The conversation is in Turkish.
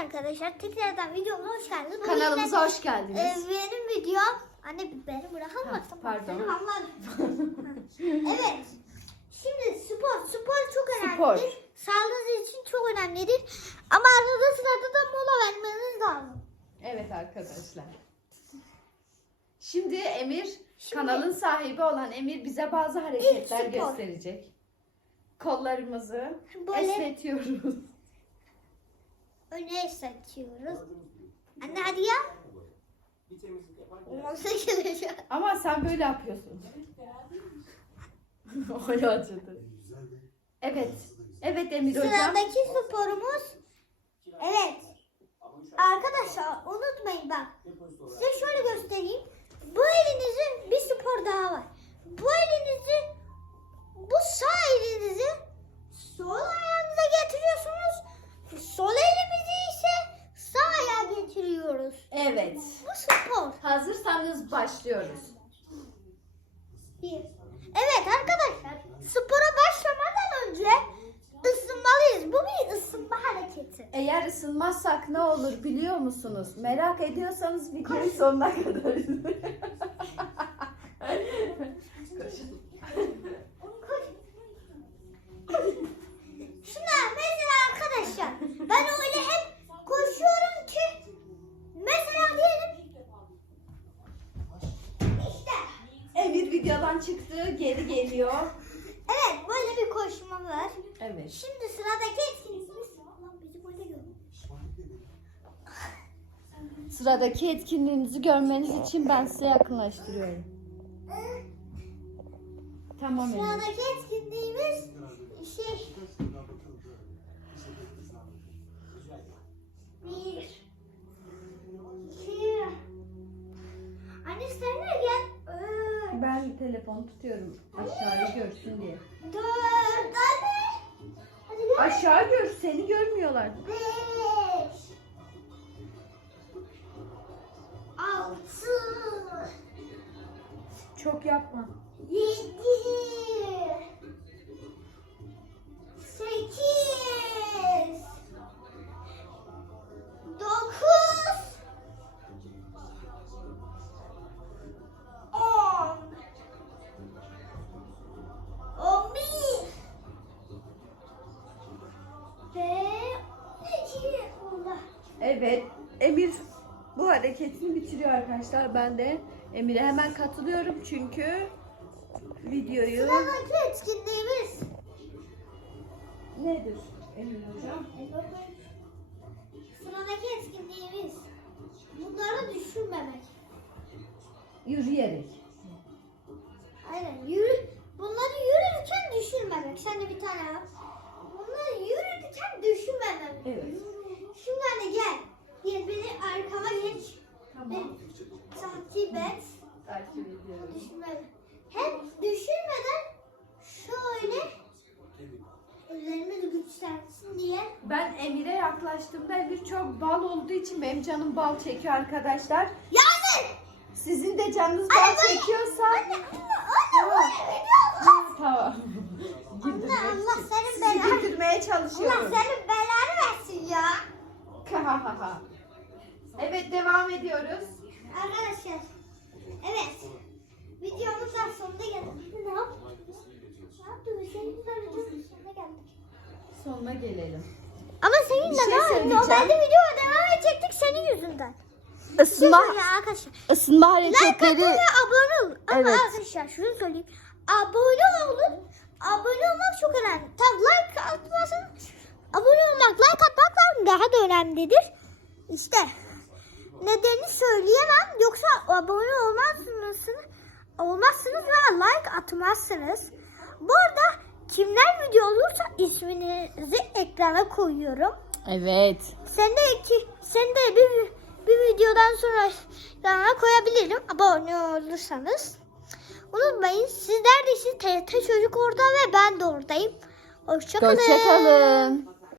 arkadaşlar. Tekrardan videoma hoş geldiniz. Kanalımıza hoş geldiniz. e, benim videom. Anne beni bırakamazsın. Pardon. Evet. Şimdi spor. Spor çok önemlidir. Spor. Sağlığınız için çok önemlidir. Ama arada sırada da mola vermeniz lazım. Evet arkadaşlar. Şimdi Emir, Şimdi- kanalın sahibi olan Emir bize bazı hareketler gösterecek. Kollarımızı Böyle esnetiyoruz. Öne seçiyoruz. Anne hadi ya. Bir temizlik yaparken 18 yaşında. Ama sen böyle yapıyorsun. Öyle acıdı. Evet. Evet Emir hocam. Sıradaki sporumuz. Evet. Arkadaşlar unutmayın bak. depozito olarak Size şöyle göstereyim. Bu elinizin bir spor daha var. Bu elinizi bu sağ elinizi sol ayağınıza getiriyorsunuz. Sol elimizi ise sağ ayağa getiriyoruz. Evet. Bu spor. Hazırsanız başlıyoruz. Bir. Evet arkadaşlar spora başlamadan önce ısınmalıyız. Bu bir ısınma hareketi. Eğer ısınmazsak ne olur biliyor musunuz? Merak ediyorsanız videoyu sonuna kadar izleyin. Şimdi mesela arkadaşlar ben öyle hep koşuyorum ki mesela diyelim işte Emir videodan çıktı, geri geliyor. evet böyle bir koşma var. Evet. Şimdi sıradaki etkinliğimiz. Sıradaki etkinliğinizi görmeniz için ben size yakınlaştırıyorum. Tamam Emir. Sıradaki etkinliğimiz Ben telefon tutuyorum aşağıyı görsün diye. dört hadi. Hadi. Aşağı gör, seni görmüyorlar. Beş. Altı. Çok yapma. Yedi. Evet, Emir bu hareketini bitiriyor arkadaşlar. Ben de Emir'e hemen katılıyorum çünkü videoyu Sıradaki etkinliğimiz. nedir Emir hocam? Sıradaki etkinliğimiz. Bunları düşünmemek. Yürüyerek. Aynen yürü. Bunları yürürken düşünmemek. Sen de bir tane yap. Bunları yürürken düşünmemek. Evet. Şimdi anne gel. Gel beni arkama geç. Tamam. Takip et. Takip ediyorum. Düşünme. Hem düşünmeden şöyle ellerimiz güçlensin diye. Ben Emir'e yaklaştığımda Emir çok bal olduğu için benim canım bal çekiyor arkadaşlar. Yani. Sizin de canınız Anne, bal böyle- çekiyorsa Anne, anne, anne, olmaz. tamam. Anne, Allah senin Sizi belanı. güldürmeye Allah çalışıyorum. senin belanı versin ya. Kahahaha. Evet devam ediyoruz. Arkadaşlar. Evet. Videomuzun sonuna geldik. Ne yaptık? Ne? Senin videomuzun sonuna geldik. Sonuna gelelim. Ama senin Bir şey de söyleyeceğim. normalde video devam edecektik senin yüzünden. Isınma, Ya arkadaşlar. ısınma Like atın hareketleri. ve abone olun. Ama Evet. arkadaşlar şunu söyleyeyim. Abone olun. Abone olmak çok önemli. Tabi like atmazsanız abone olmak, like atmak daha da önemlidir. İşte nedeni söyleyemem. Yoksa abone olmazsınız. Olmazsınız ve like atmazsınız. Bu arada kimler video olursa isminizi ekrana koyuyorum. Evet. Sen de iki, sen de bir, bir videodan sonra ekrana koyabilirim abone olursanız. Unutmayın sizler de işte TRT Çocuk orada ve ben de oradayım. Hoşçakalın. Hoşçakalın.